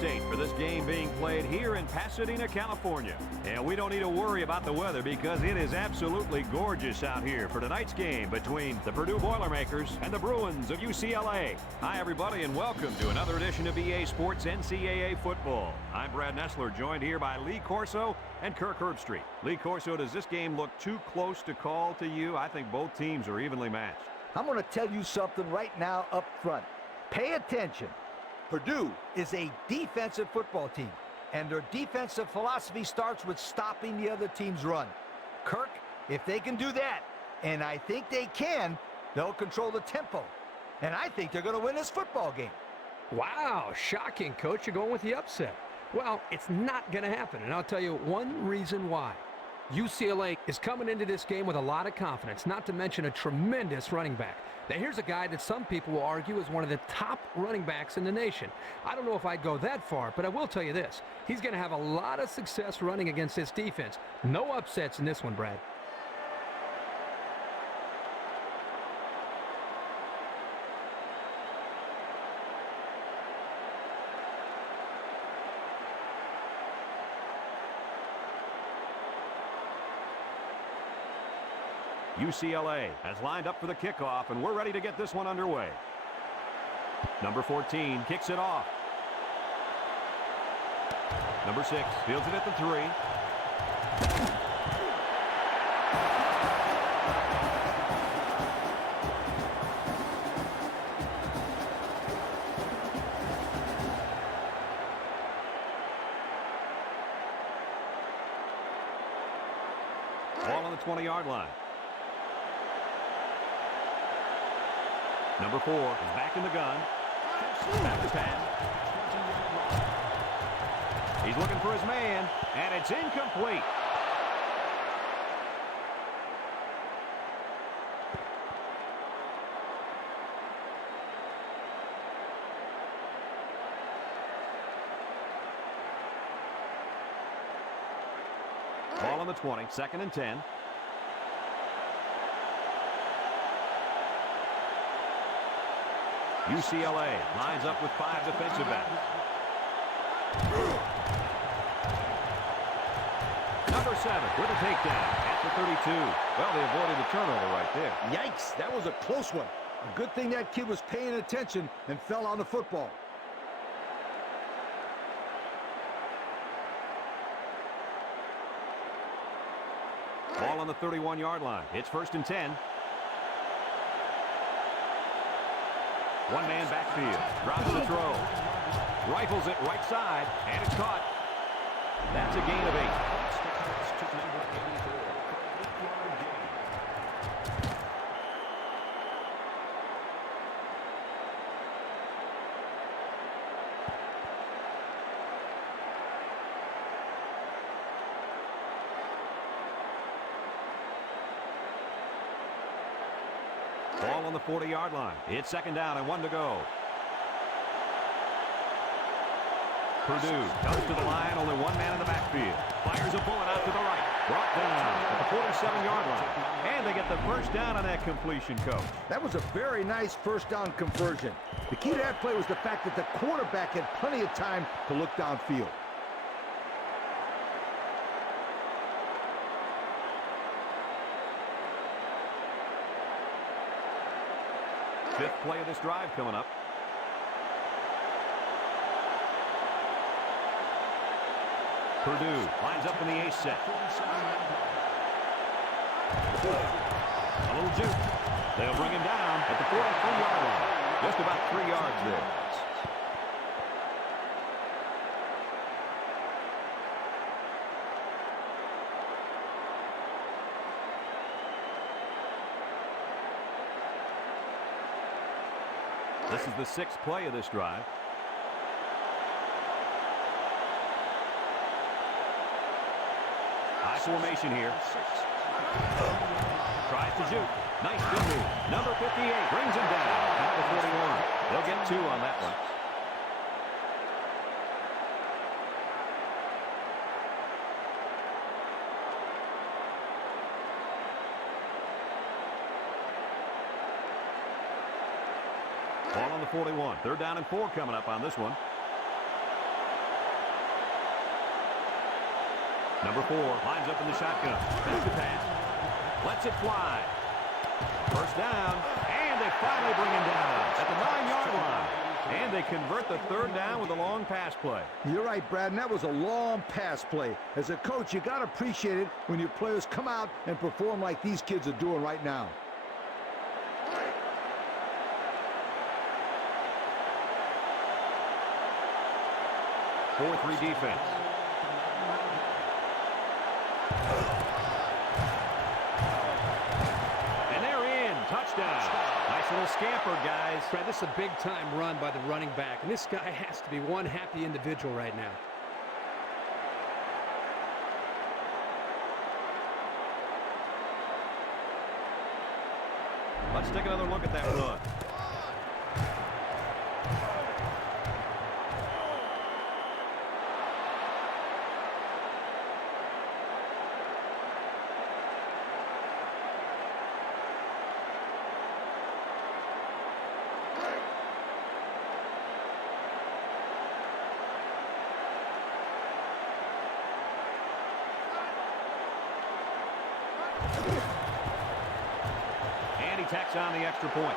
State for this game being played here in Pasadena, California. And we don't need to worry about the weather because it is absolutely gorgeous out here for tonight's game between the Purdue Boilermakers and the Bruins of UCLA. Hi, everybody, and welcome to another edition of EA Sports NCAA Football. I'm Brad Nessler, joined here by Lee Corso and Kirk Herbstreit. Lee Corso, does this game look too close to call to you? I think both teams are evenly matched. I'm going to tell you something right now up front. Pay attention. Purdue is a defensive football team, and their defensive philosophy starts with stopping the other team's run. Kirk, if they can do that, and I think they can, they'll control the tempo. And I think they're going to win this football game. Wow, shocking, Coach. You're going with the upset. Well, it's not going to happen, and I'll tell you one reason why. UCLA is coming into this game with a lot of confidence, not to mention a tremendous running back. Now, here's a guy that some people will argue is one of the top running backs in the nation. I don't know if I'd go that far, but I will tell you this. He's going to have a lot of success running against this defense. No upsets in this one, Brad. UCLA has lined up for the kickoff, and we're ready to get this one underway. Number 14 kicks it off. Number 6 fields it at the 3. Ball on the 20-yard line. Number 4 is back in the gun. Back to pass. He's looking for his man, and it's incomplete. Ball on the 20, 2nd and 10. UCLA lines up with 5 defensive backs. Number 7 with a takedown at the 32. Well, they avoided the turnover right there. Yikes, that was a close one. A good thing that kid was paying attention and fell on the football. Ball on the 31-yard line. It's 1st and 10. One-man backfield. Drops the throw. Rifles it right side, and it's caught. That's a gain of 8. Ball on the 40-yard line. It's 2nd down and 1 to go. Purdue comes to the line, only one man in the backfield. Fires a bullet out to the right. Brought down at the 47-yard line. And they get the first down on that completion, Coach. That was a very nice first down conversion. The key to that play was the fact that the quarterback had plenty of time to look downfield. Fifth play of this drive coming up. Purdue lines up in the ace set. A little juke. They'll bring him down at the 43-yard line. Just about 3 yards there. This is the 6th play of this drive. High formation here. Tries to shoot. Nice good move. Number 58 brings him down at the 41. They'll get 2 on that one. Ball on the 41. 3rd down and 4 coming up on this one. Number 4 lines up in the shotgun. Back to pass. Lets it fly. First down, and they finally bring him down at the 9-yard line. And they convert the third down with a long pass play. You're right, Brad, and that was a long pass play. As a coach, you got to appreciate it when your players come out and perform like these kids are doing right now. Four-three defense. And they're in. Touchdown. Nice little scamper, guys. Fred, this is a big-time run by the running back, and this guy has to be one happy individual right now. Let's take another look at that run. And he tacks on the extra point.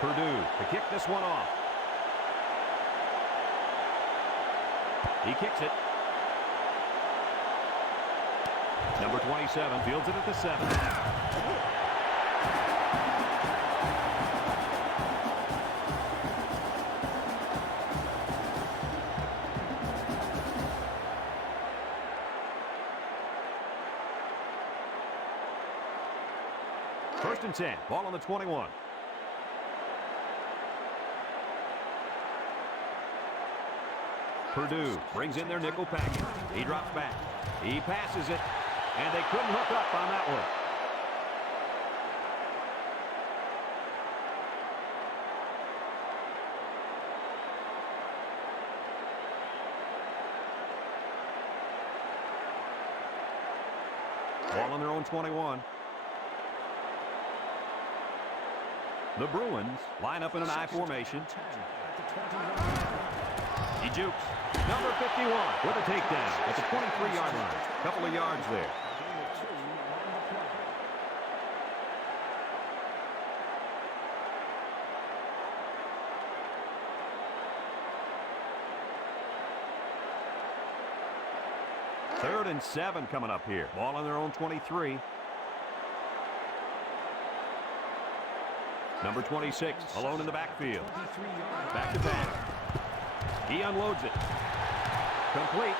Purdue to kick this one off. He kicks it. Number 27 fields it at the 7. First and 10. Ball on the 21. Purdue brings in their nickel package. He drops back. He passes it, and they couldn't hook up on that one. Ball on their own 21. The Bruins line up in an I formation. He jukes. Number 51 with a takedown at the 23-yard line. Couple of yards there. Third and 7 coming up here. Ball on their own 23. Number 26 alone in the backfield. Back to pass. He unloads it. Complete.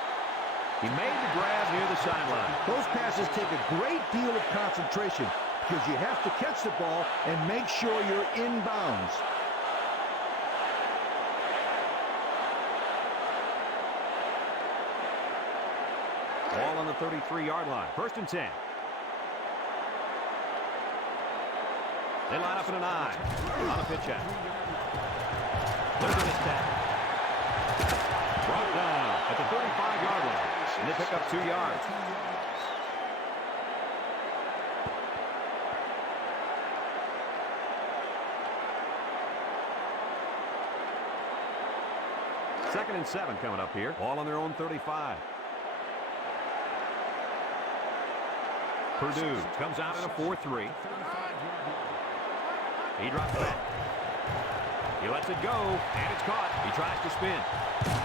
He made the grab near the sideline. Those passes take a great deal of concentration because you have to catch the ball and make sure you're in bounds. Ball on the 33-yard line. First and 10. They line up in an I on a pitch out. They're going to step. Brought down at the 35-yard line. And they pick up 2 yards. Second and 7 coming up here. Ball on their own 35. Purdue comes out in a 4-3. He drops back. He lets it go, and it's caught. He tries to spin.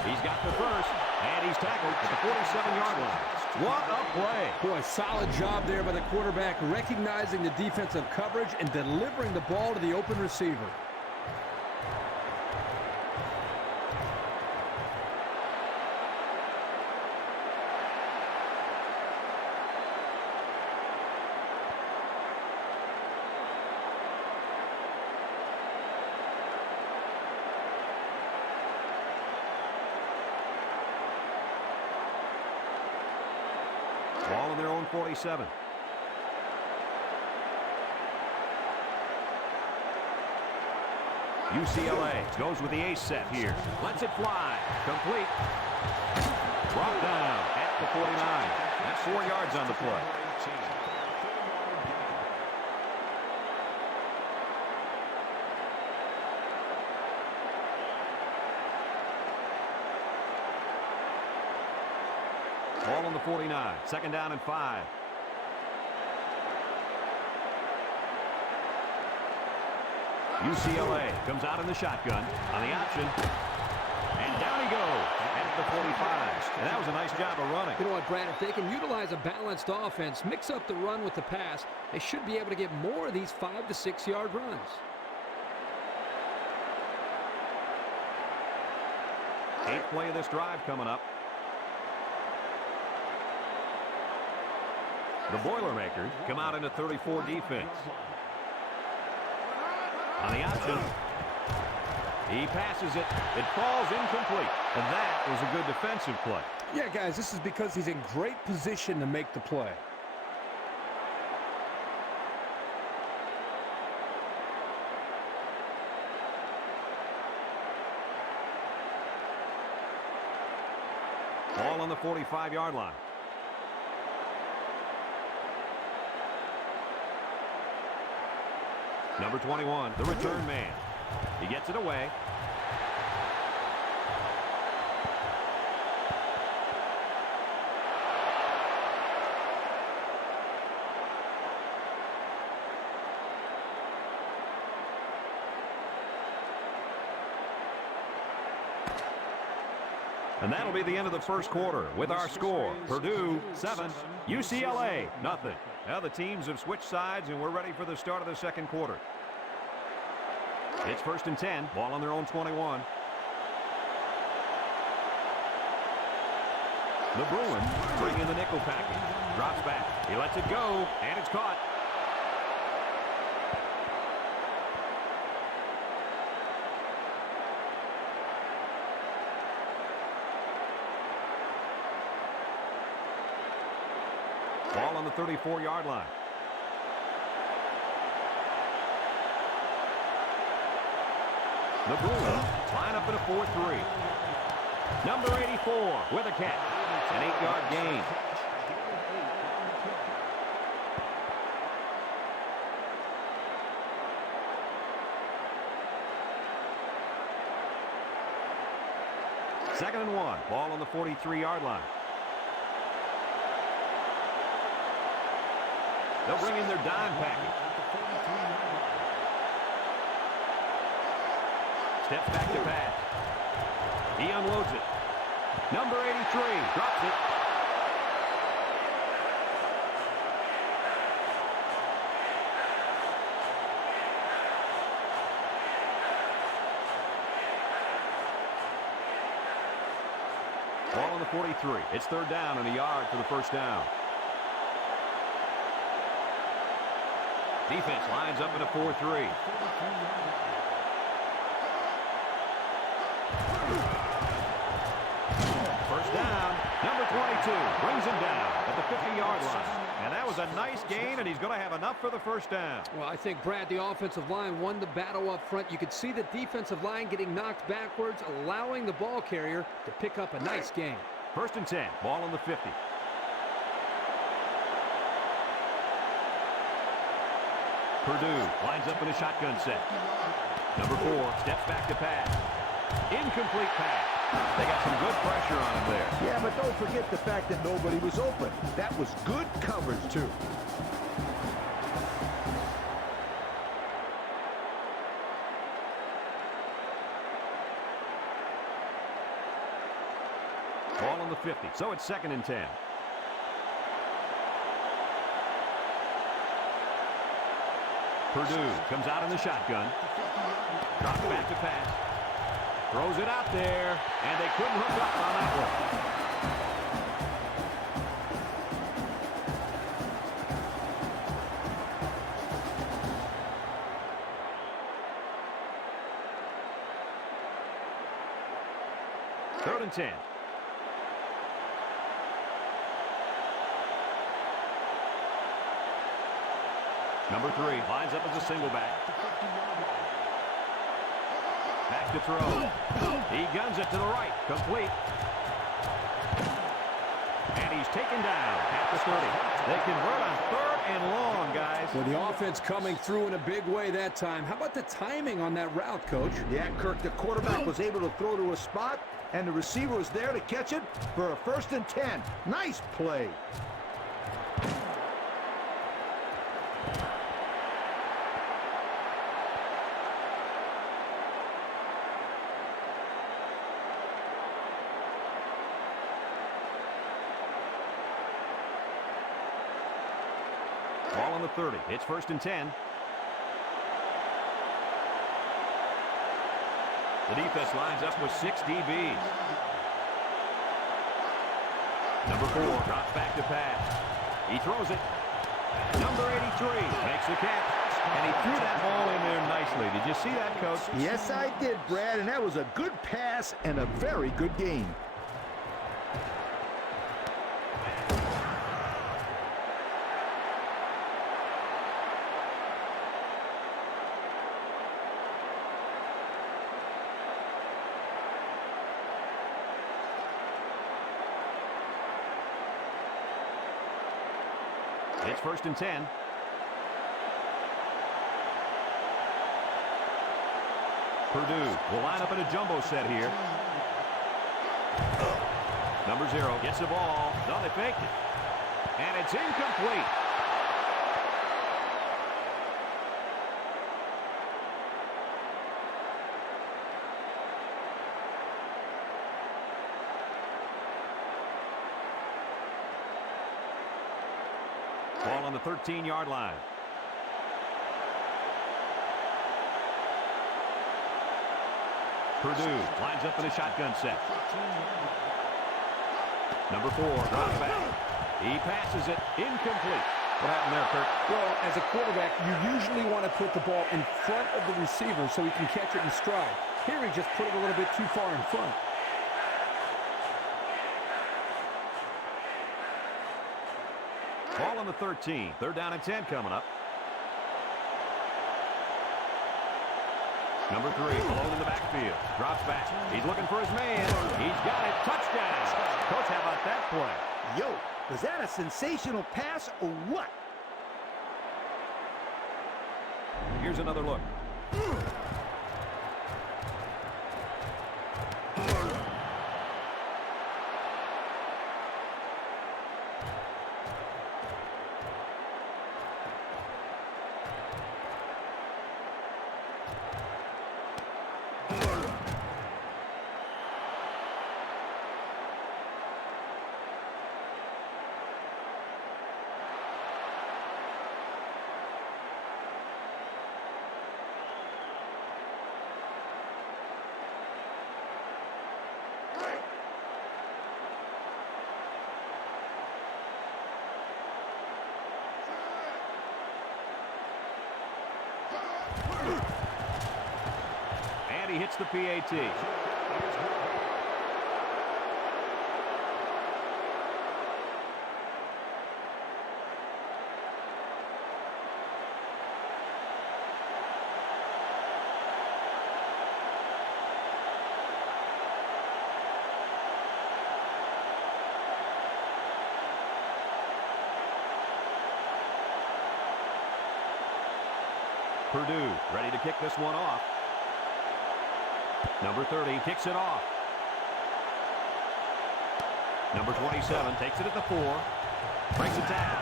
He's got the first, and he's tackled at the 47-yard line. What a play. Boy, solid job there by the quarterback, recognizing the defensive coverage and delivering the ball to the open receiver. Ball on their own 47. UCLA goes with the ace set here. Lets it fly. Complete. Brought down at the 49. That's 4 yards on the play. Ball on the 49. Second down and 5. UCLA comes out in the shotgun on the option. And down he goes at the 45. And that was a nice job of running. You know what, Brad? If they can utilize a balanced offense, mix up the run with the pass, they should be able to get more of these 5 to 6 yard runs. Eighth play of this drive coming up. The Boilermakers come out in a 34 defense. On the option. He passes it. It falls incomplete. And that was a good defensive play. Yeah, guys, this is because he's in great position to make the play. Ball on the 45-yard line. Number 21, the return man. He gets it away. And that'll be the end of the first quarter with our score. Purdue 7, UCLA nothing. Now the teams have switched sides and we're ready for the start of the second quarter. It's 1st and 10. Ball on their own 21. The Bruins bring in the nickel package. Drops back. He lets it go, and it's caught. Ball on the 34-yard line. The Bruins line up in a 4-3. Number 84 with a catch. An 8-yard gain. Second and 1. Ball on the 43-yard line. They'll bring in their dime package. Steps back to pass. He unloads it. Number 83 drops it. Ball on the 43. It's third down and a yard for the first down. Defense lines up in a 4-3. First down. Number 22 brings him down at the 50-yard line. And that was a nice gain, and he's going to have enough for the first down. Well, I think, Brad, the offensive line won the battle up front. You could see the defensive line getting knocked backwards, allowing the ball carrier to pick up a nice gain. 1st and 10. Ball on the 50. Purdue lines up in a shotgun set. Number 4 steps back to pass. Incomplete pass. They got some good pressure on him there. Yeah, but don't forget the fact that nobody was open. That was good coverage, too. Ball on the 50. So it's 2nd and 10. Purdue comes out in the shotgun. Drops back to pass. Throws it out there, and they couldn't hook up on that one. 3rd and 10. Number 3 lines up as a single back. Back to throw. He guns it to the right. Complete. And he's taken down at the 30. They convert on 3rd and long, guys. Well, the offense coming through in a big way that time. How about the timing on that route, Coach? Yeah, Kirk, the quarterback was able to throw to a spot, and the receiver was there to catch it for a 1st and 10. Nice play. Ball on the 30. It's 1st and 10. The defense lines up with 6 DBs. Number 4 drops back to pass. He throws it. Number 83 makes the catch. And he threw that ball in there nicely. Did you see that, Coach? Yes, I did, Brad, and that was a good pass and a very good game. It's 1st and 10. Purdue will line up in a jumbo set here. Number 0 gets the ball. No, they faked it. And it's incomplete. Ball on the 13-yard line. Purdue lines up in a shotgun set. Number 4 drops back. He passes it. Incomplete. What happened there, Kirk? Well, as a quarterback, you usually want to put the ball in front of the receiver so he can catch it in stride. Here he just put it a little bit too far in front. Ball on the 13. 3rd down and 10 coming up. Number 3 alone in the backfield. Drops back. He's looking for his man. He's got it. Touchdown. Coach, how about that play? Yo, was that a sensational pass or what? Here's another look. And he hits the PAT. Purdue ready to kick this one off. Number 30 kicks it off. Number 27 takes it at the 4. Breaks a tackle.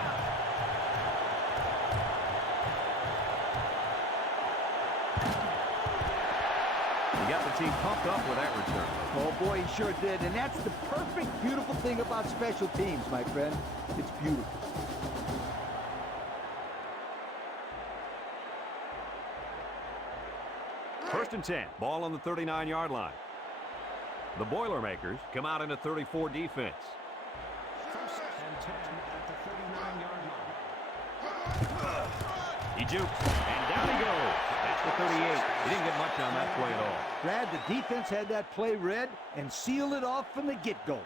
He got the team pumped up with that return. Oh, boy, he sure did. And that's the perfect, beautiful thing about special teams, my friend. It's beautiful. First and 10. Ball on the 39-yard line. The Boilermakers come out in a 34 defense. First and 10 at the 39-yard line. He jukes, and down he goes. That's the 38. He didn't get much on that play at all. Brad, the defense had that play read and sealed it off from the get-go.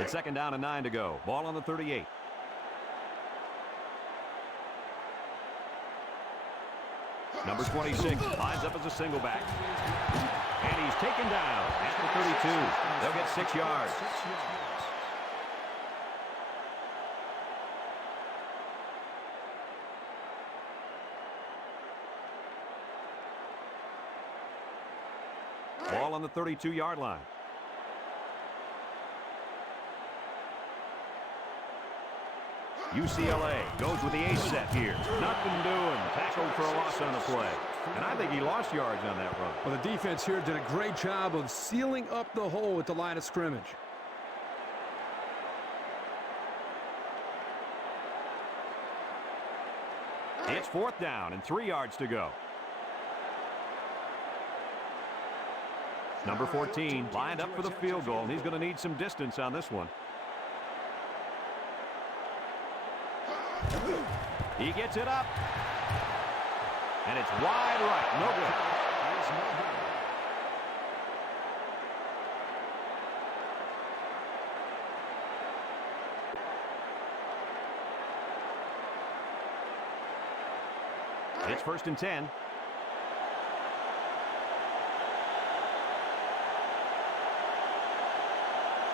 It's 2nd down and 9 to go. Ball on the 38. Number 26 lines up as a single back. And he's taken down at the 32. They'll get 6 yards. Ball on the 32-yard line. UCLA goes with the ace set here. Nothing doing. Tackled for a loss on the play. And I think he lost yards on that run. Well, the defense here did a great job of sealing up the hole at the line of scrimmage. It's 4th down and 3 yards to go. Number 14 lined up for the field goal, and he's going to need some distance on this one. He gets it up. And it's wide right. No good. It's 1st and 10.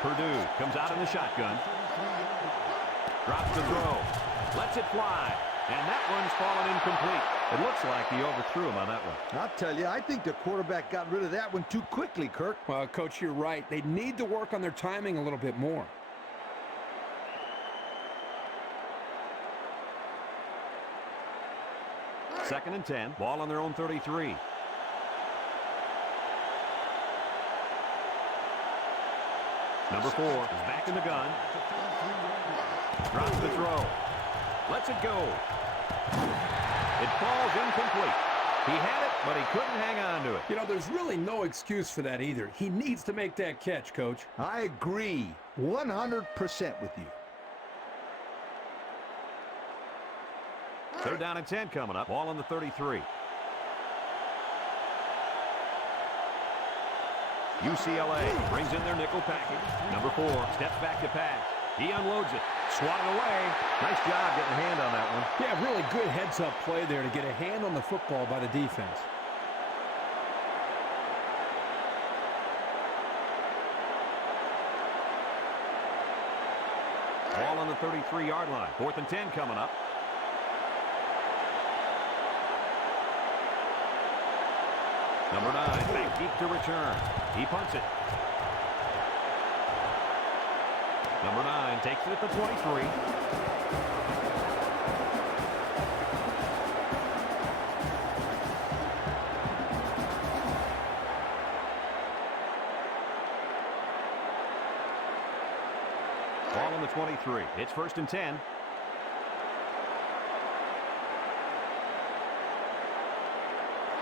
Purdue comes out in the shotgun. Drops the throw. Lets it fly. And that one's fallen incomplete. It looks like he overthrew him on that one. I'll tell you, I think the quarterback got rid of that one too quickly, Kirk. Well, Coach, you're right. They need to work on their timing a little bit more. Second and 10. Ball on their own 33. Number 4 is back in the gun. Drops the throw. Lets it go. It falls incomplete. He had it, but he couldn't hang on to it. You know, there's really no excuse for that either. He needs to make that catch, Coach. I agree 100% with you. 3rd down and 10 coming up. Ball on the 33. UCLA brings in their nickel package. Number 4 steps back to pass. He unloads it. Swatted away. Nice job getting a hand on that one. Yeah, really good heads-up play there to get a hand on the football by the defense. Ball on the 33-yard line. 4th and 10 coming up. Number 9 back deep to return. He punts it. Number 9 takes it at the 23. Ball on the 23. It's 1st and 10.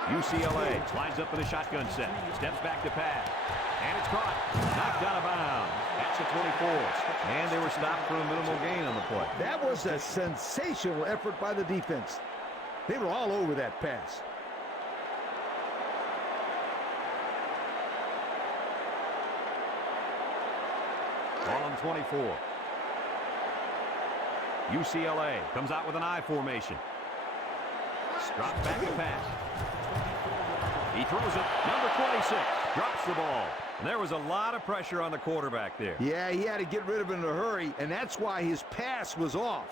UCLA lines up in a shotgun set. Steps back to pass. And it's caught. Knocked out of bounds. That's a 24. And they were stopped for a minimal gain on the play. That was a sensational effort by the defense. They were all over that pass. Ball on 24. UCLA comes out with an I formation. Drops back to pass. He throws it. Number 26 drops the ball. And there was a lot of pressure on the quarterback there. Yeah, he had to get rid of it in a hurry, and that's why his pass was off.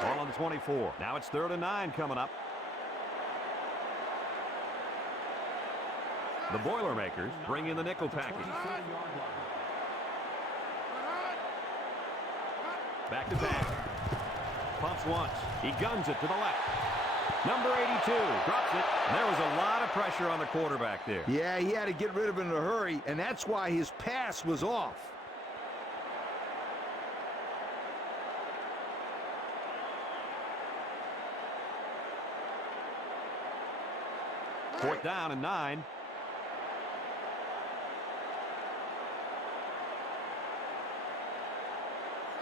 Ball on the 24. Now it's 3rd and 9 coming up. The Boilermakers bring in the nickel package. Back to back. Pumps once. He guns it to the left. Number 82 drops it. And there was a lot of pressure on the quarterback there. Yeah, he had to get rid of it in a hurry, and that's why his pass was off. Fourth down and 9.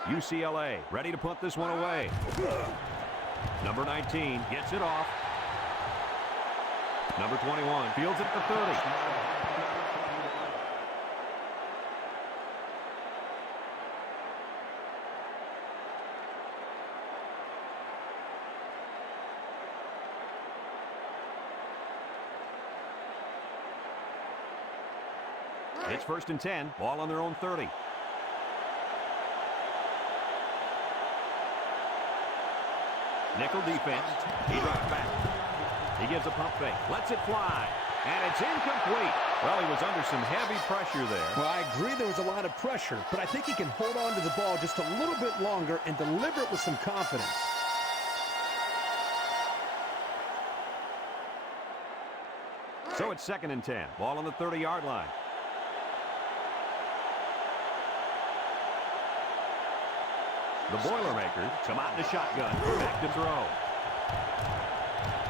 UCLA ready to punt this one away. Number 19 gets it off. Number 21 fields it at the 30. It's 1st and 10. Ball on their own 30. Nickel defense. He drops back. He gives a pump fake. Lets it fly. And it's incomplete. Well, he was under some heavy pressure there. Well, I agree there was a lot of pressure, but I think he can hold on to the ball just a little bit longer and deliver it with some confidence. So it's 2nd and 10. Ball on the 30-yard line. The Boilermakers come out in the shotgun. Back to throw.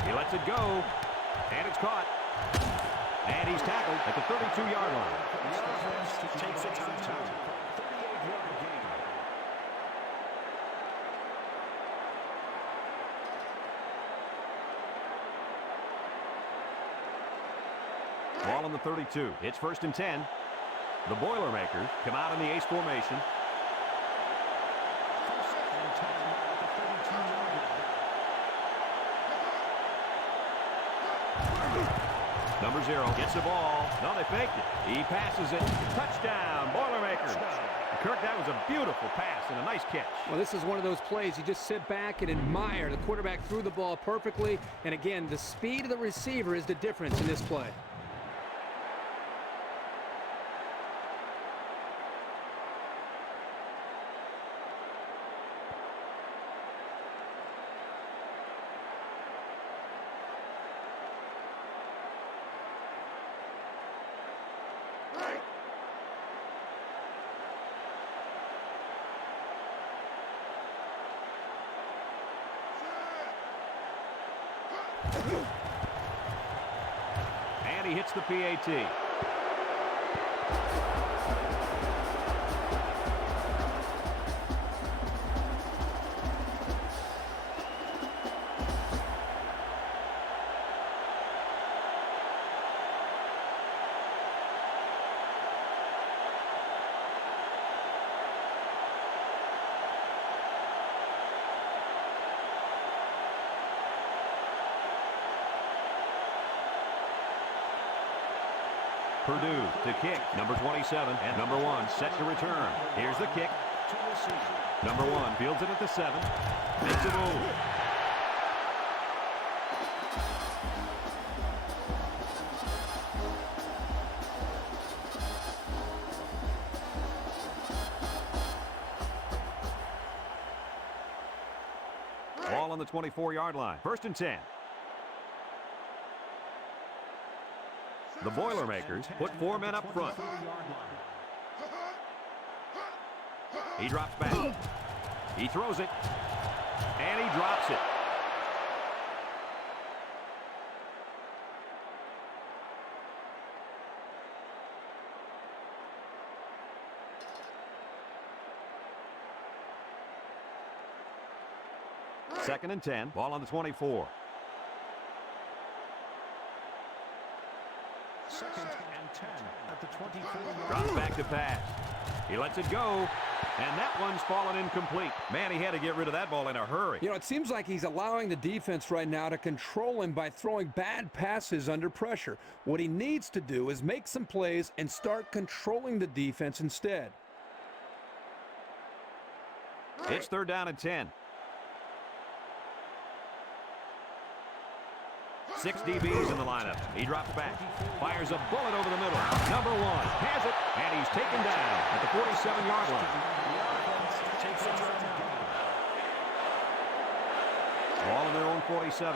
He lets it go. And it's caught. And he's tackled at the 32-yard line. The offense takes a timeout. 38-yard gain. Ball on the 32. It's 1st and 10. The Boilermakers come out in the ace formation. Number 0 gets the ball. No, they faked it. He passes it. Touchdown, Boilermakers. Kirk, that was a beautiful pass and a nice catch. Well, this is one of those plays you just sit back and admire. The quarterback threw the ball perfectly. And again, the speed of the receiver is the difference in this play. And he hits the PAT. Purdue to kick. Number 27 and number 1 set to return. Here's the kick. Number 1 fields it at the 7. Makes a move. Ball on the 24-yard line. 1st and 10. The Boilermakers put 4 men up front. He drops back. He throws it. And he drops it. Second and 10. Ball on the 24. 2nd and 10 at the 24-yard Drops line. back to pass. He lets it go. And that one's fallen incomplete. Man, he had to get rid of that ball in a hurry. You know, it seems like he's allowing the defense right now to control him by throwing bad passes under pressure. What he needs to do is make some plays and start controlling the defense instead. It's 3rd down and 10. 6 DBs in the lineup. He drops back. Fires a bullet over the middle. Number 1 has it, and he's taken down at the 47-yard line. Takes a timeout. Ball on their own 47.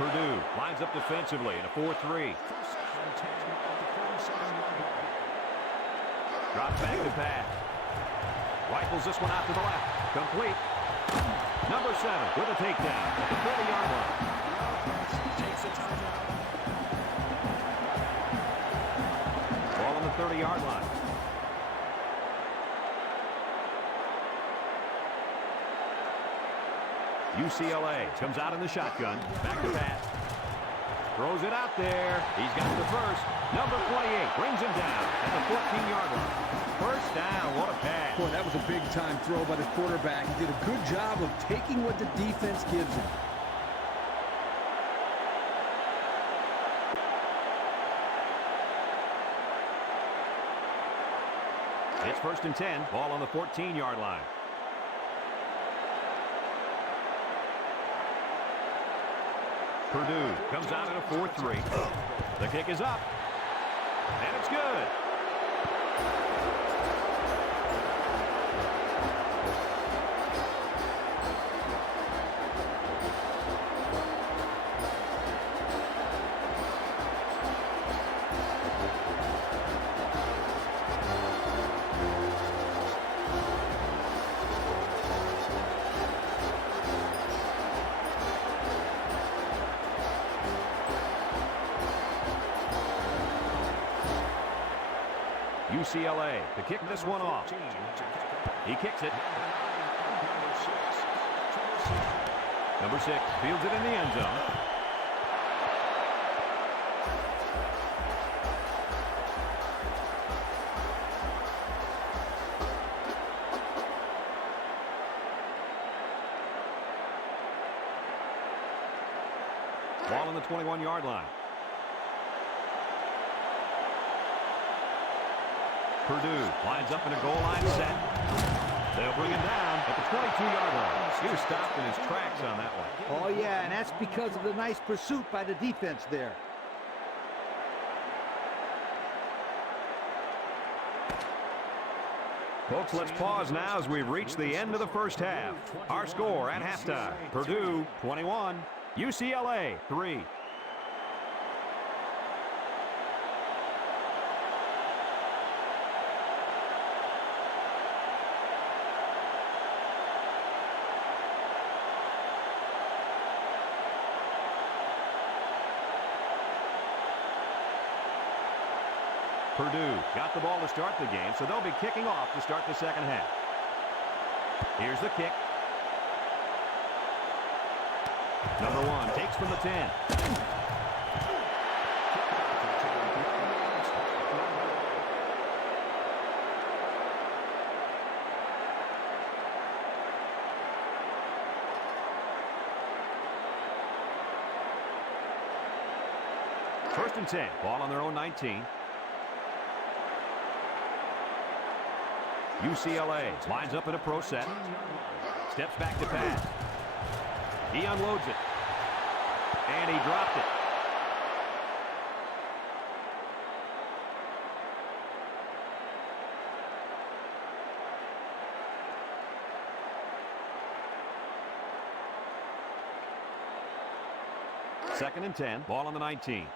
Purdue lines up defensively in a 4-3. 1st and 10 at the 47-yard line. Drops back to pass. Rifles this one out to the left. Complete. Number 7 with a takedown at the 30-yard line. Takes a timeout. Ball on the 30-yard line. UCLA comes out in the shotgun. Back to pass. Throws it out there. He's got the first. Number 28 brings him down at the 14-yard line. First down. What a pass. Boy, that was a big-time throw by the quarterback. He did a good job of taking what the defense gives him. It's 1st and 10. Ball on the 14-yard line. Purdue comes out at a 4-3. The kick is up. And it's good. UCLA to kick this one off. He kicks it. Number 6 fields it in the end zone. Ball on the 21-yard line. Purdue lines up in a goal line set. They'll bring him down at the 22-yard line. He was stopped in his tracks on that one. Oh, yeah, and that's because of the nice pursuit by the defense there. Folks, let's pause now as we've reached the end of the first half. Our score at halftime, Purdue 21, UCLA 3. Purdue got the ball to start the game, so they'll be kicking off to start the second half. Here's the kick. Number 1 takes from the 10. First and 10. Ball on their own 19. UCLA lines up in a pro set. Steps back to pass. He unloads it. And he dropped it. Second and 10. Ball on the 19.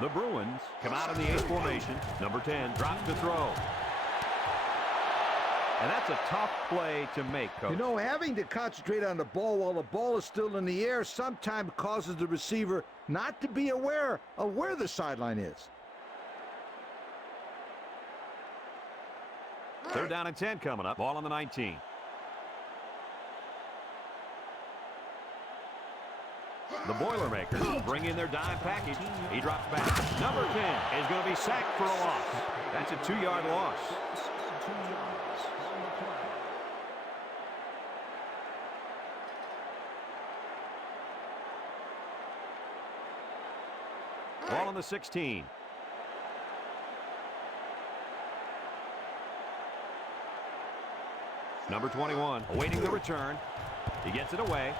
The Bruins come out in the 8 formation. Number 10 drops to throw. And that's a tough play to make, Coach. You know, having to concentrate on the ball while the ball is still in the air sometimes causes the receiver not to be aware of where the sideline is. 3rd down and 10 coming up. Ball on the 19. The Boilermakers bring in their dime package. He drops back. Number 10 is going to be sacked for a loss. That's a 2-yard loss. Ball on the 16. Number 21 awaiting the return. He gets it away.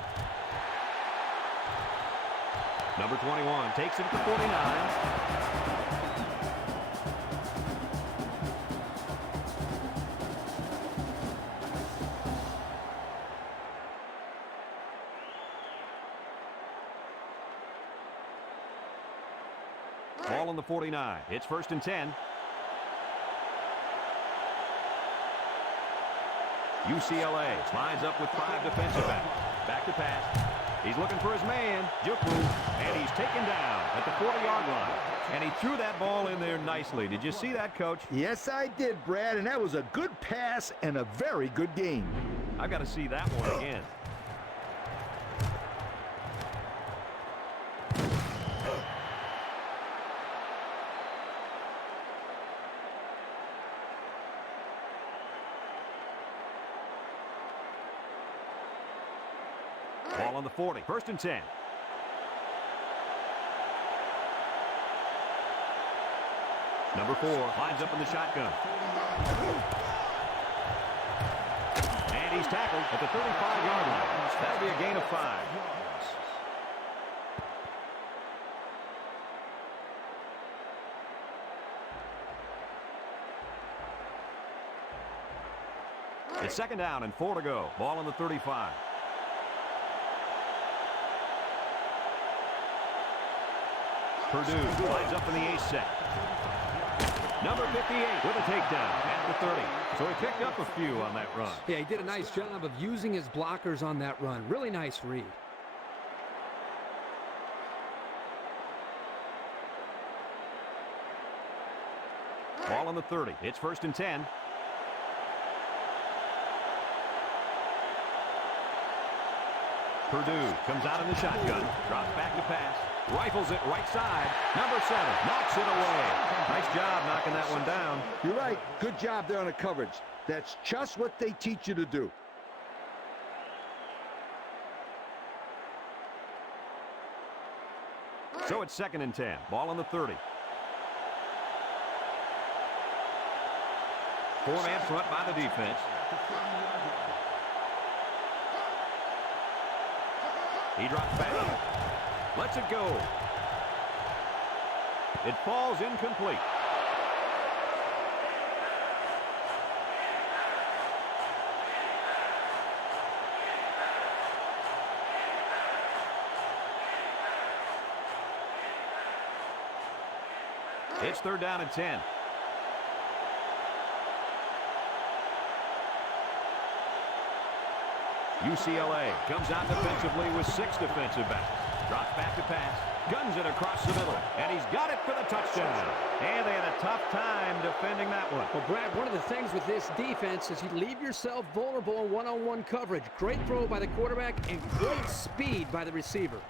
Number 21 takes it to 49. Ball on the 49. It's 1st and 10. UCLA lines up with 5 defensive backs. Back to pass. He's looking for his man, Jukwu, and he's taken down at the 40-yard line. And he threw that ball in there nicely. Did you see that, Coach? Yes, I did, Brad, and that was a good pass and a very good game. I've got to see that one again. Ball on the 40. 1st and 10. Number 4 lines up in the shotgun. And he's tackled at the 35-yard line. That'll be a gain of 5. It's 2nd down and 4 to go. Ball on the 35. Purdue lines up in the A set. Number 58 with a takedown at the 30. So he picked up a few on that run. Yeah, he did a nice job of using his blockers on that run. Really nice read. Ball on the 30. It's 1st and 10. Purdue comes out in the shotgun. Drops back to pass. Rifles it right side. Number 7 knocks it away. Nice job knocking that one down. You're right. Good job there on the coverage. That's just what they teach you to do. So it's 2nd and 10. Ball on the 30. 4-man front by the defense. He drops back. Lets it go. It falls incomplete. It's 3rd down and 10. UCLA comes out defensively with 6 defensive backs. Drops back to pass. Guns it across the middle. And he's got it for the touchdown. And they had a tough time defending that one. Well, Brad, one of the things with this defense is you leave yourself vulnerable in one-on-one coverage. Great throw by the quarterback and great speed by the receiver.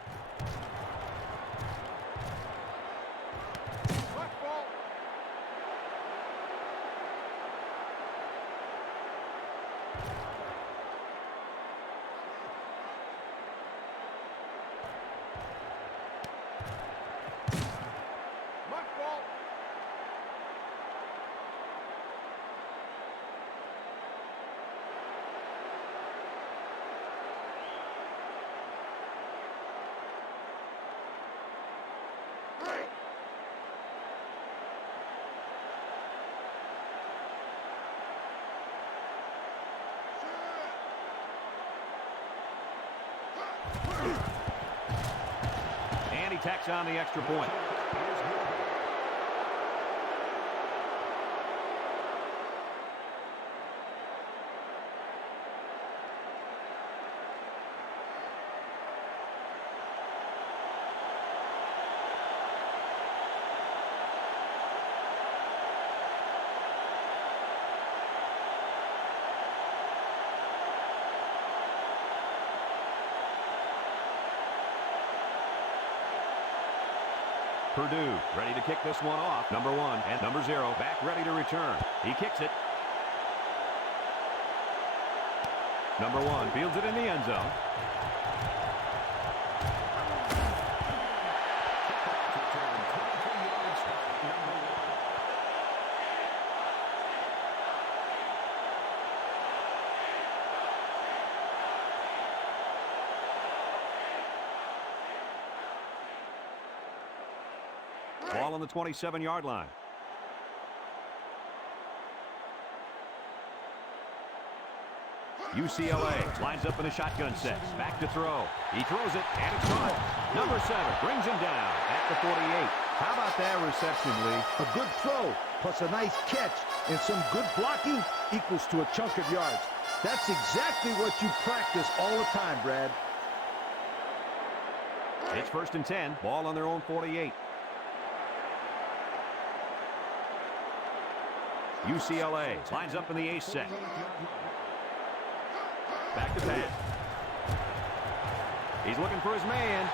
And he tacks on the extra point. Purdue ready to kick this one off. Number 1 and number 0 back ready to return. He kicks it. Number 1 fields it in the end zone. Ball on the 27-yard line. UCLA lines up in a shotgun set. Back to throw. He throws it, and it's caught. Number 7 brings him down at the 48. How about that reception, Lee? A good throw, plus a nice catch, and some good blocking equals to a chunk of yards. That's exactly what you practice all the time, Brad. It's 1st and 10. Ball on their own 48. UCLA lines up in the ace set. Back to pass. He's looking for his man.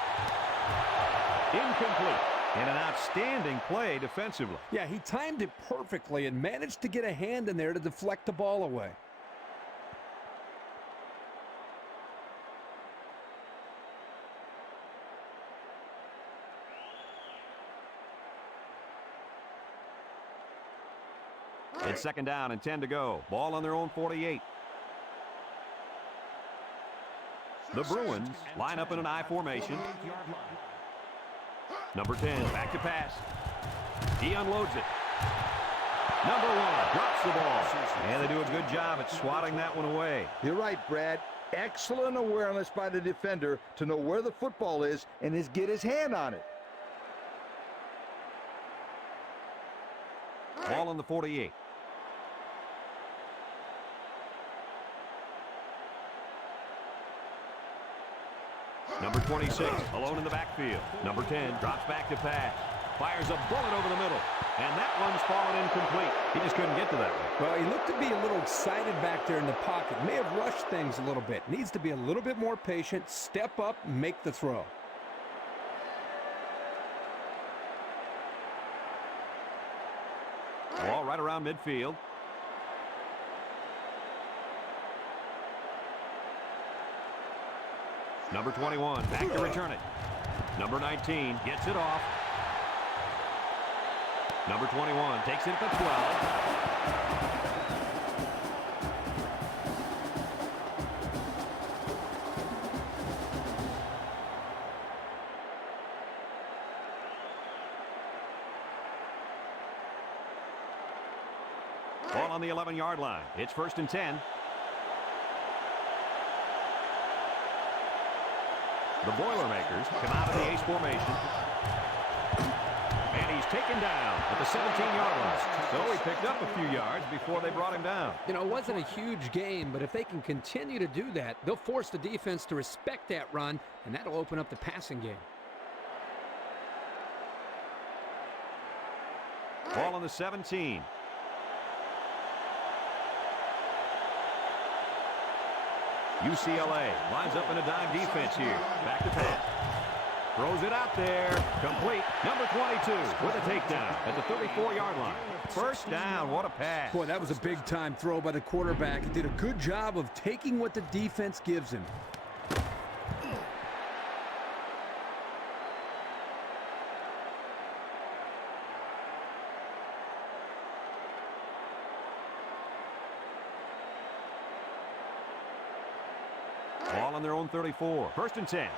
Incomplete. And an outstanding play defensively. Yeah, he timed it perfectly and managed to get a hand in there to deflect the ball away. It's 2nd down and 10 to go. Ball on their own 48. The Bruins line up in an I formation. Number 10, back to pass. He unloads it. Number 1 drops the ball. And they do a good job at swatting that one away. You're right, Brad. Excellent awareness by the defender to know where the football is and get his hand on it. Ball on the 48. Number 26, alone in the backfield. Number 10 drops back to pass. Fires a bullet over the middle. And that one's fallen incomplete. He just couldn't get to that one. Well, he looked to be a little excited back there in the pocket. May have rushed things a little bit. Needs to be a little bit more patient. Step up, make the throw. Ball right around midfield. Number 21, back to return it. Number 19 gets it off. Number 21 takes it at the 12. Ball on the 11-yard line. It's 1st and 10. The Boilermakers come out of the ace formation. And he's taken down at the 17-yard line. So he picked up a few yards before they brought him down. You know, it wasn't a huge game, but if they can continue to do that, they'll force the defense to respect that run, and that'll open up the passing game. Ball on the 17. UCLA lines up in a dime defense here. Back to pass. Throws it out there. Complete. Number 22 with a takedown at the 34-yard line. 1st down. What a pass. Boy, that was a big-time throw by the quarterback. He did a good job of taking what the defense gives him. Ball on their own 34. 1st and 10.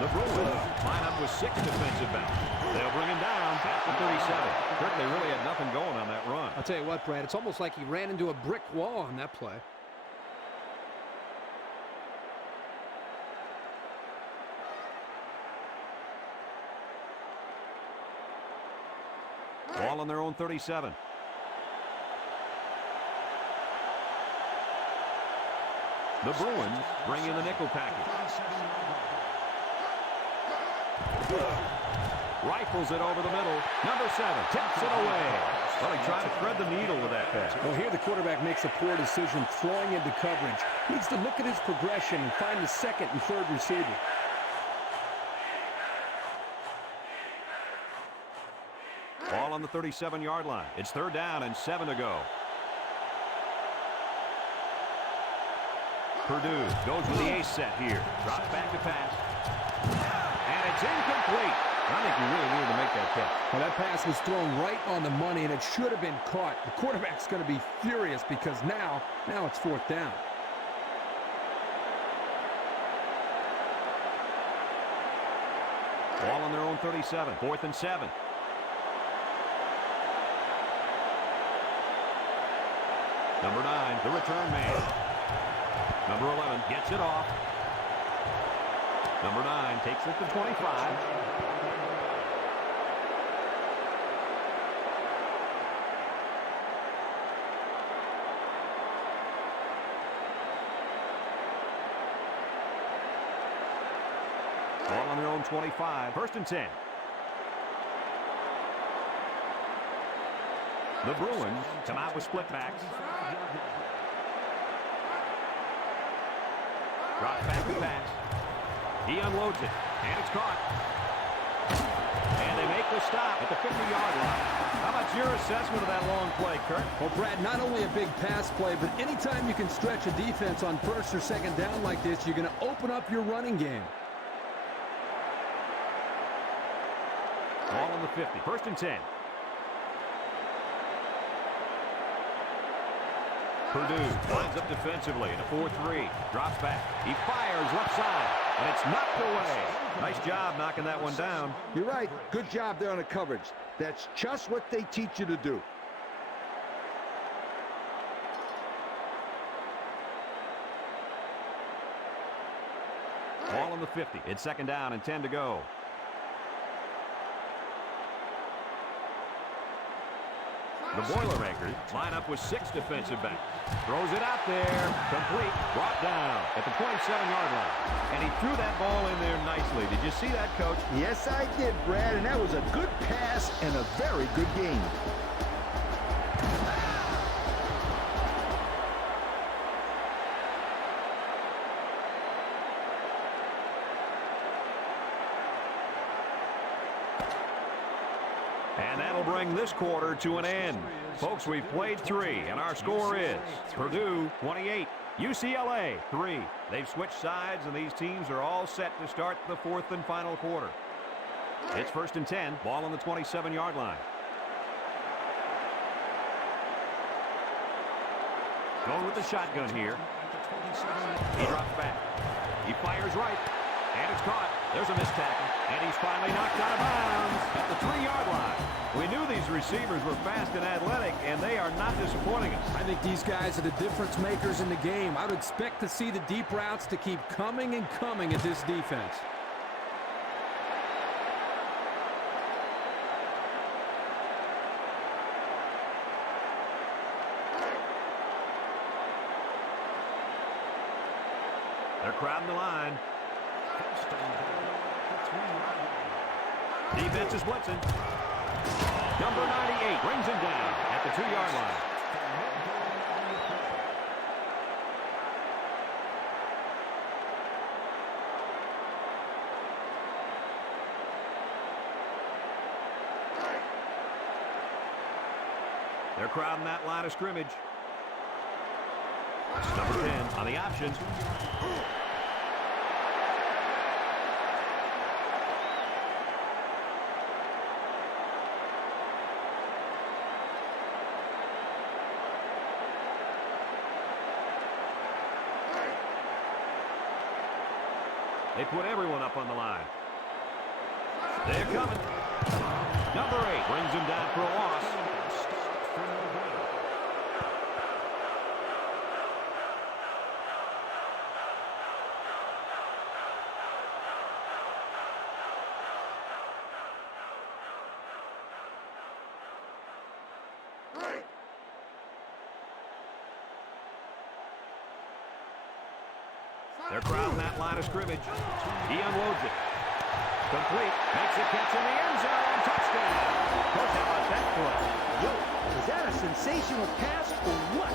The Bruins line up with 6 defensive backs. They'll bring him down at the 37. Certainly really had nothing going on that run. I'll tell you what, Brad, it's almost like he ran into a brick wall on that play. Ball on their own 37. The Bruins bring in the nickel package. Rifles it over the middle. Number 7 tips it away. Well, he tried to thread the needle with that pass. Well, here the quarterback makes a poor decision throwing into coverage. Needs to look at his progression and find the 2nd and 3rd receiver. Ball on the 37-yard line. It's 3rd down and 7 to go. Purdue goes with the ace set here. Drops back to pass. And it's incomplete. I think he really needed to make that catch. Well, that pass was thrown right on the money, and it should have been caught. The quarterback's going to be furious because now it's 4th down. Ball on their own 37. 4th and 7. Number 9, the return man. Number 11 gets it off. Number 9 takes it to 25. and 25. 1st and 10. The Bruins come out with split backs. Drops back to pass. He unloads it, and it's caught. And they make the stop at the 50-yard line. How about your assessment of that long play, Kurt? Well, Brad, not only a big pass play, but anytime you can stretch a defense on 1st or 2nd down like this, you're going to open up your running game. Ball on the 50. 1st and 10. Purdue lines up defensively in a 4-3. Drops back. He fires left side, and it's knocked away. Nice job knocking that one down. You're right. Good job there on the coverage. That's just what they teach you to do. Ball on the 50. It's 2nd down and 10 to go. The Boilermakers line up with 6 defensive backs. Throws it out there. Complete. Brought down at the 27-yard line. And he threw that ball in there nicely. Did you see that, Coach? Yes, I did, Brad, and that was a good pass and a very good game. And that'll bring this quarter to an end. Folks, we've played 3, and our score is Purdue 28, UCLA 3. They've switched sides, and these teams are all set to start the 4th and final quarter. It's 1st and 10, ball on the 27-yard line. Going with the shotgun here. He drops back. He fires right. And it's caught. There's a missed tackle. And he's finally knocked out of bounds at the 3-yard line. We knew these receivers were fast and athletic, and they are not disappointing us. I think these guys are the difference makers in the game. I would expect to see the deep routes to keep coming and coming at this defense. They're crowding the line. Defense is blitzing. Number 98 brings him down at the 2-yard line. They're crowding that line of scrimmage. It's number 10 on the option. They put everyone up on the line. They're coming. Number 8 brings him down for a loss. They're crowding that line of scrimmage. He unloads it. Complete. Makes a catch in the end zone. Touchdown. Coach, how about that play? Yo, is that a sensational pass or what?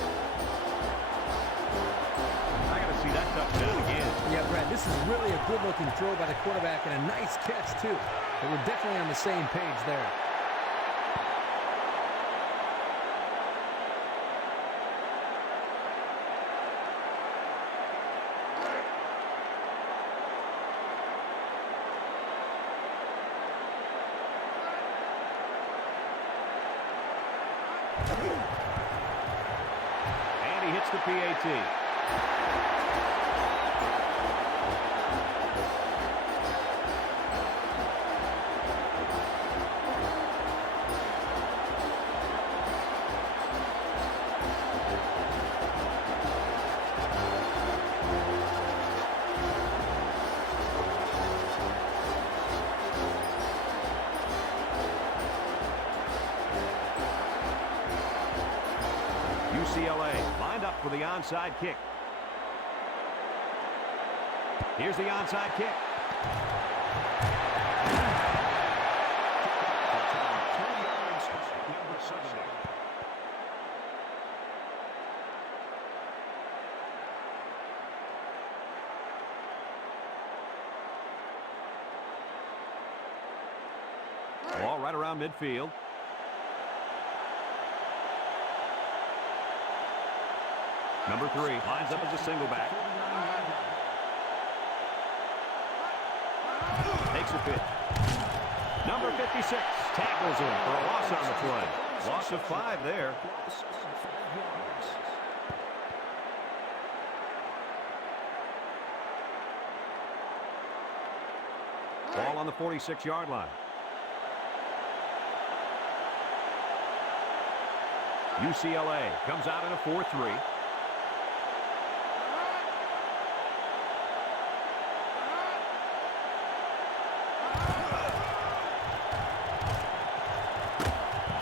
I got to see that touchdown again. Yeah, Brad, this is really a good-looking throw by the quarterback and a nice catch, too. But we're definitely on the same page there. And he hits the PAT. UCLA lined up for the onside kick. Here's the onside kick. Ball right around midfield. Number 3 lines up as a single back. Takes a pitch. Number 56 tackles him for a loss on the play. Loss of 5 there. Ball on the 46-yard line. UCLA comes out in a 4-3.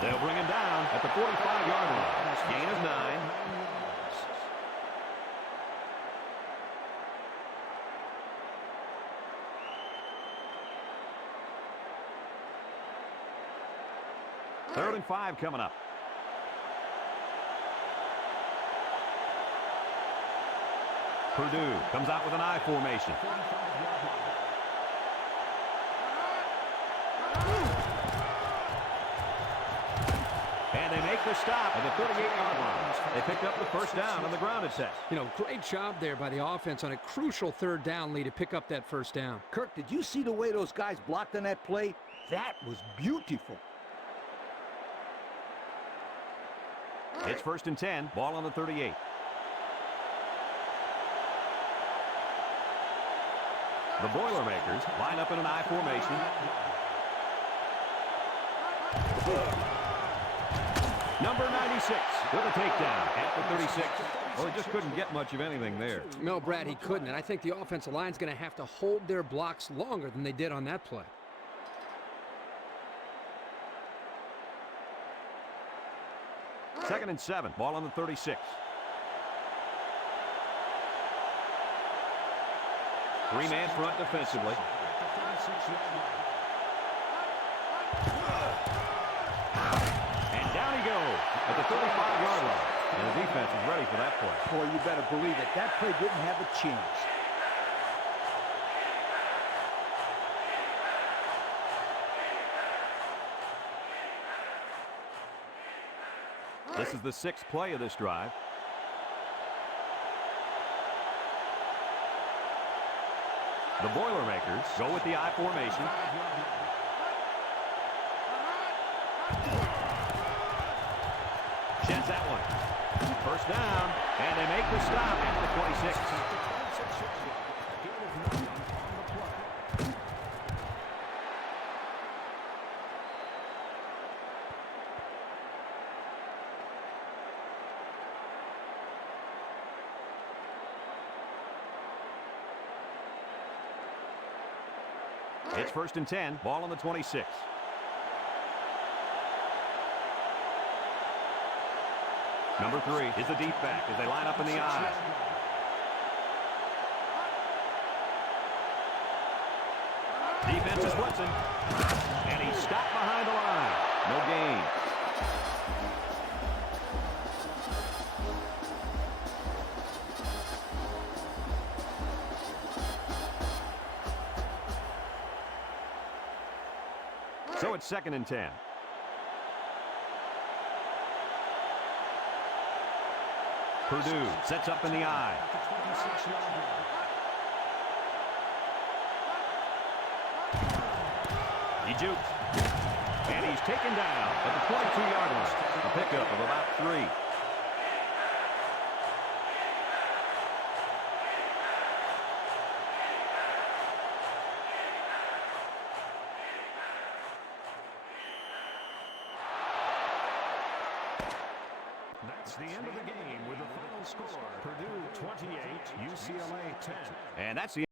They'll bring him down at the 45-yard line. Gain of 9. Third and 5 coming up. Purdue comes out with an I formation. And they make the stop at the 38-yard line. They picked up the first down on the ground attack. You know, great job there by the offense on a crucial third down lead to pick up that first down. Kirk, did you see the way those guys blocked on that play? That was beautiful. It's first and 10. Ball on the 38. The Boilermakers line up in an I formation. Number 96 with a takedown at the 36. Well, he just couldn't get much of anything there. No, Brad, he couldn't. And I think the offensive line's going to have to hold their blocks longer than they did on that play. Second and 7. Ball on the 36. Three-man front defensively. And down he goes at the 35-yard line. And the defense is ready for that play. Boy, you better believe it. That play didn't have a chance. This is the 6th play of this drive. The Boilermakers go with the I formation. Sheds that one. First down, and they make the stop at the 26. It's first and 10. Ball on the 26. Number 3 is the deep back as they line up in the I. Defense is blitzing. And he's stopped behind the line. No gain. So it's second and 10. Purdue sets up in the I. He jukes. And he's taken down at the 22-yard line. A pickup of about 3. That's the end of the game with the final score. Purdue 28, UCLA 10. And that's the